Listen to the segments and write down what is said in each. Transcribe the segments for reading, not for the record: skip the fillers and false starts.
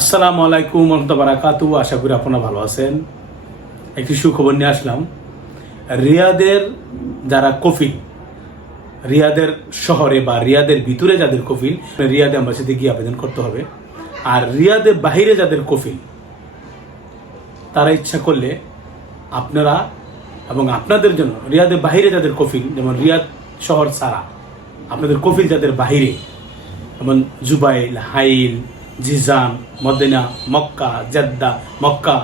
আসসালামু আলাইকুম ওয়া রাহমাতুল্লাহি ওয়া বারাকাতুহু। আশা করি আপনারা ভালো আছেন। একটি সুখবর নিয়ে আসলাম। রিয়াদের যারা কফিল, রিয়াদের শহরে বা রিয়াদের ভিতরে যাদের কফিল, রিয়াদ এম্বাসিতে গিয়ে আবেদন করতে হবে। আর রিয়াদের বাহিরে যাদের কফিল, তারা ইচ্ছা করলে আপনারা এবং আপনাদের জন্য রিয়াদের বাহিরে যাদের কফিল, যেমন রিয়াদ শহর ছাড়া আপনাদের কফিল যাদের বাহিরে, যেমন Jubail, Hail, Jizan, Medina, Mecca, Jeddah, Mecca,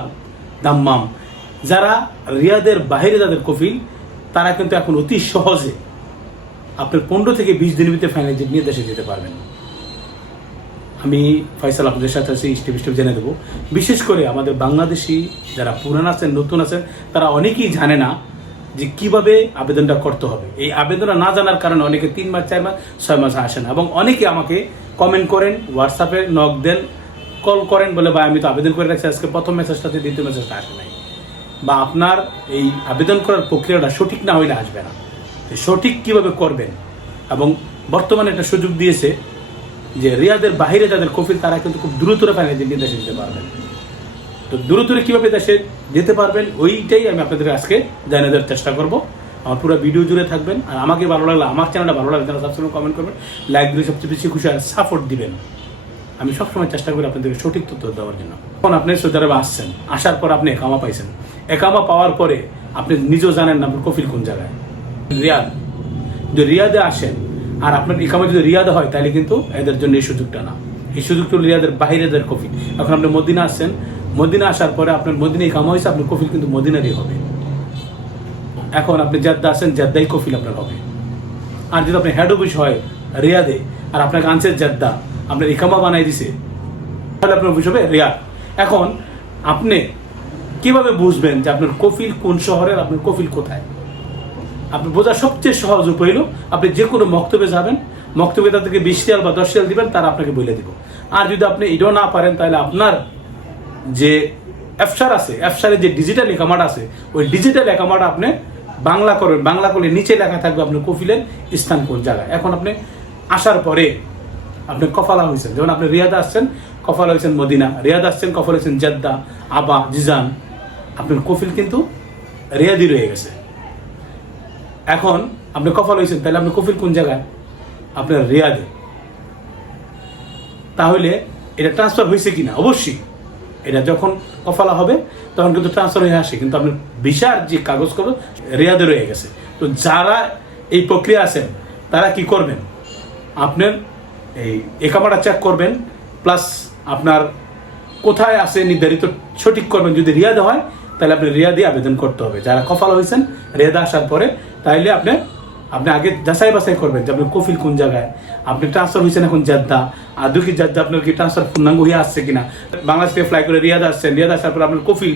Dammam, যারা রিয়াদের বাইরে যাদের কফিল, তারা কিন্তু এখন অতি সহজে আপনার 15 থেকে 20 দিনের ভিতরে ফাইনাল নিয়ে দেশে যেতে পারবেন। আমি ফয়সাল আপনাদের সাথে স্টেপ স্টেপ জেনে দেবো। বিশেষ করে আমাদের বাংলাদেশি যারা পুরান আছেন, নতুন আছেন, তারা অনেকেই জানে না যে কিভাবে আবেদনটা করতে হবে। এই আবেদনটা না জানার কারণে অনেকে 3 মাস, 4 মাস, 6 মাস আসে না। এবং অনেকে আমাকে কমেন্ট করেন, হোয়াটসঅ্যাপে নক দেন, কল করেন, বলে ভাই আমি তো আবেদন করে রাখছি, আজকে প্রথম মেসেজটাতে দ্বিতীয় মেসেজটা আসে নাই, বা আপনার এই আবেদন করার প্রক্রিয়াটা সঠিক না হইলে আসবে না। সঠিক কিভাবে করবেন, এবং বর্তমানে একটা সুযোগ দিয়েছে যে রিয়াদের বাইরে যাদের কফিল, তারা কিন্তু খুব দ্রুতরে ফাইনাল নিয়ে দেশে যেতে পারবেন। তো দ্রুতরে কীভাবে দেশে যেতে পারবেন ওইটাই আমি আপনাদের আজকে জানিয়ে দেওয়ার চেষ্টা করব। আমার পুরো ভিডিও জুড়ে থাকবেন। আর আমাকে ভালো লাগলে, আমার চ্যানেলটা ভালো লাগলে তারা সবসময় কমেন্ট করবেন, লাইক দিলে সবচেয়ে বেশি খুশি, আর সাপোর্ট দিবেন। আমি সবসময় চেষ্টা করি আপনাদেরকে সঠিক তথ্য দেওয়ার জন্য। এখন আপনি সৌদি আরবে আসছেন, আসার পর আপনি একামা পাইছেন। একামা পাওয়ার পরে আপনি নিজেও জানেন না আপনার কফিল কোন জায়গায়। রিয়াদ, যদি রিয়াদে আসেন আর আপনার একামা যদি রিয়াদে হয়, তাহলে কিন্তু এদের জন্য এই সুযোগটা না। এই সুযোগটা রিয়াদের বাইরেদের কফিল। এখন আপনি মদিনা আসছেন, মদিনা আসার পরে আপনার মদিনায় কামা হয়েছে, আপনার কফিল কিন্তু মদিনারই হবে। এখন আপনি জেদ্দা আসেন, জেদ্দাই কফিল আপনার হবে। আর যদি আপনি হেড অফিস হয় রিয়াদে, আর আপনাকে আনছে জেদ্দা, আপনার ইকামা বানাই দিছে, তাহলে আপনার অফিস হবে রিয়াদ। এখন আপনি কিভাবে বুঝবেন যে আপনার কফিল কোন শহরের, আপনার কফিল কোথায়? আপনি বোঝার সবচেয়ে সহজ উপায় হলো, আপনি যে কোনো মক্তবে যাবেন, মক্তবে তাদেরকে 20 রিয়াল বা 10 রিয়াল দিবেন, তারা আপনাকে বলে দিব। আর যদি আপনি এটাও না পারেন, তাহলে আপনার যে এফসার আছে, এফসারের যে ডিজিটাল একামাটা আছে, ওই ডিজিটাল একামাটা আপনি বাংলা করবেন। বাংলা করলে নিচে লেখা থাকবে আপনার কফিলের স্থান কোন জায়গায়। এখন আপনি আসার পরে আপনি কফালা হয়েছেন, যেমন আপনি রিয়াদে আসছেন, কফালা হয়েছেন মদিনা, রিয়াদ আসছেন, কফালা হয়েছেন জেদ্দা, আবা, জিজান, আপনার কফিল কিন্তু রিয়াদি রয়ে গেছে। এখন আপনি কফাল হয়েছেন, তাহলে আপনি কফিল কোন জায়গায়? আপনার রিয়াদে। তাহলে এটা ট্রান্সফার হয়েছে কিনা? অবশ্যই এটা যখন কফালা হবে তখন কিন্তু ট্রান্সফার হয়ে আসে, কিন্তু আপনার ভিসার যে কাগজ করবে রিয়াদে রয়ে গেছে। তো যারা এই প্রক্রিয়া আছেন, তারা কি করবেন? আপনার এই একামাটা চেক করবেন, প্লাস আপনার কোথায় আছে নির্ধারিত সঠিক করবেন। যদি রিয়াদে হয়, তাহলে আপনি রিয়াদে আবেদন করতে হবে। যারা কফালা হয়েছেন রিয়াদে আসার পরে, তাইলে আপনি আগে যাচাই বাছাই করবেন যে আপনার কফিল কোন জায়গায়। আপনি ট্রান্সফার হয়েছেন এখন জেদ্দা, আর দুঃখী জেদ্দা আপনার কি ট্রান্সফার পূর্ণাঙ্গ হয়ে আসছে কিনা। বাংলাদেশ থেকে ফ্লাই করে রিয়াদ আসছেন, রিয়াদ আসার পর আপনার কফিল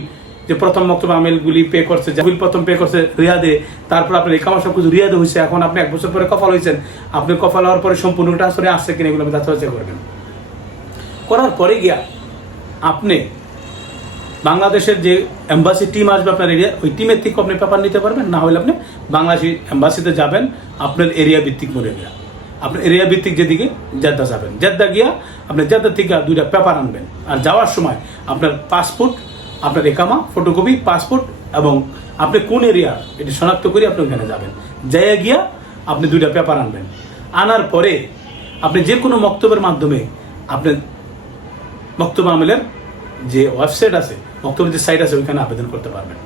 যে প্রথম মক্তবা আমেলগুলি পে করছে, কফিল প্রথম পে করছে রিয়াদে, তারপর আপনার একামা সব কিছু রিয়াদে হয়েছে। এখন আপনি 1 বছর পরে কফাল হয়েছেন, আপনি কফাল হওয়ার পরে সম্পূর্ণ ট্রান্সফারে আসছে কিনা, এগুলো আপনি যাচাই বাছাই করবেন। করার পরে গিয়া আপনি বাংলাদেশের যে এম্বাসি টিম আসবে আপনার এরিয়া, ওই টিমের থেকে আপনি পেপার নিতে পারবেন। না হলে আপনি বাংলাদেশি এম্বাসিতে যাবেন, আপনার এরিয়া ভিত্তিক মনে গিয়া আপনার এরিয়া ভিত্তিক যেদিকে জেদ্দা যাবেন, জেদ্দা গিয়া আপনি জেদ্দা থেকে 2টা পেপার আনবেন। আর যাওয়ার সময় আপনার পাসপোর্ট, আপনার একামা ফটোকপি, পাসপোর্ট, এবং আপনি কোন এরিয়া এটি শনাক্ত করে আপনি ওখানে যাবেন। যাইয়া গিয়া আপনি 2টা পেপার আনবেন। আনার পরে আপনি যে কোনো মক্তবের মাধ্যমে আপনার মক্তব আমেলের যে ওয়েবসাইট আছে, মক্তবের যে সাইট আছে, ওইখানে আবেদন করতে পারবেন।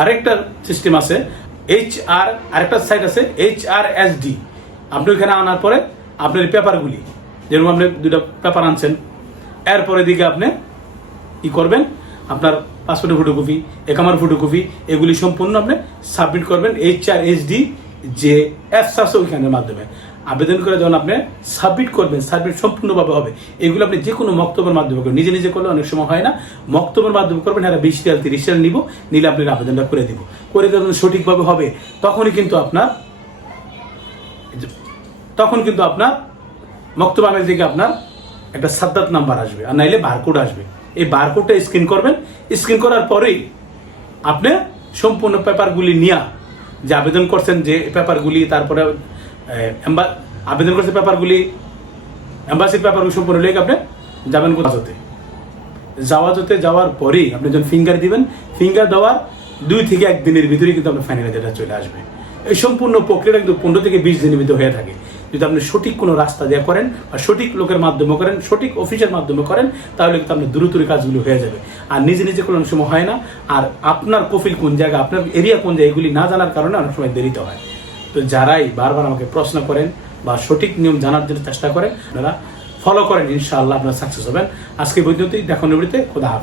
আরেকটা সিস্টেম আছে আরেকটা সাইট আছে HRSD। আপনি ওইখানে আনার পরে আপনার পেপারগুলি, যেরকম আপনি 2টা পেপার আনছেন, এরপরে দিকে আপনি কি করবেন, আপনার পাসপোর্টের ফটোকপি, একামার ফটোকপি, এগুলি সম্পূর্ণ আপনি সাবমিট করবেন HRSD যে অ্যাপস আছে ওইখানের মাধ্যমে। আবেদন করে যখন আপনি সাবমিট করবেন, সাবমিট সম্পূর্ণভাবে হবে। এগুলো আপনি যে কোনো মক্তবের মাধ্যমে করবেন, নিজে নিজে করলে অনেক সময় হয় না। মক্তবের মাধ্যমে করবেন, হ্যাঁ 20 রিয়াল 30 রিয়াল নিলে আপনার আবেদনটা করে দিব। করে যখন সঠিকভাবে হবে, তখন কিন্তু আপনার মক্তব আমেল থেকে আপনার একটা সাদ্দাত নাম্বার আসবে, আর নাইলে বারকোড আসবে। এই বারকোডটা স্ক্যান করবেন। স্ক্যান করার পরেই আপনি সম্পূর্ণ পেপারগুলি নিয়ে, যে আবেদন করছেন যে পেপারগুলি, তারপরে আবেদন করছে পেপারগুলি, এম্বাসির পেপারগুলি সম্পূর্ণ লেগে আপনি যাবেন কোথাতে জাওয়াজতে যাওয়ার পরেই আপনি যখন ফিঙ্গার দিবেন, ফিঙ্গার দেওয়ার 2 থেকে 1 দিনের ভিতরে কিন্তু আপনার ফাইনাল ডেটা চলে আসবে। এই সম্পূর্ণ প্রক্রিয়াটা কিন্তু 15 থেকে 20 দিনের ভিতরে হয়ে থাকে। যদি আপনি সঠিক কোনো রাস্তা দিয়ে করেন বা সঠিক লোকের মাধ্যমে করেন, সঠিক অফিসের মাধ্যমে করেন, তাহলে কিন্তু আপনার দ্রুত কাজগুলো হয়ে যাবে। আর নিজে নিজে কোনো সময় হয় না। আর আপনার কফিল কোন জায়গা, আপনার এরিয়া কোন জায়গা, এগুলি না জানার কারণে অনেক সময় দেরিতে হয়। তো যারাই বারবার আমাকে প্রশ্ন করেন বা সঠিক নিয়ম জানার জন্য চেষ্টা করেন, আপনারা ফলো করেন, ইনশাআল্লাহ আপনারা সাকসেস হবেন। আজকে পর্যন্তই, দেখানোর খোদা হাফেজ।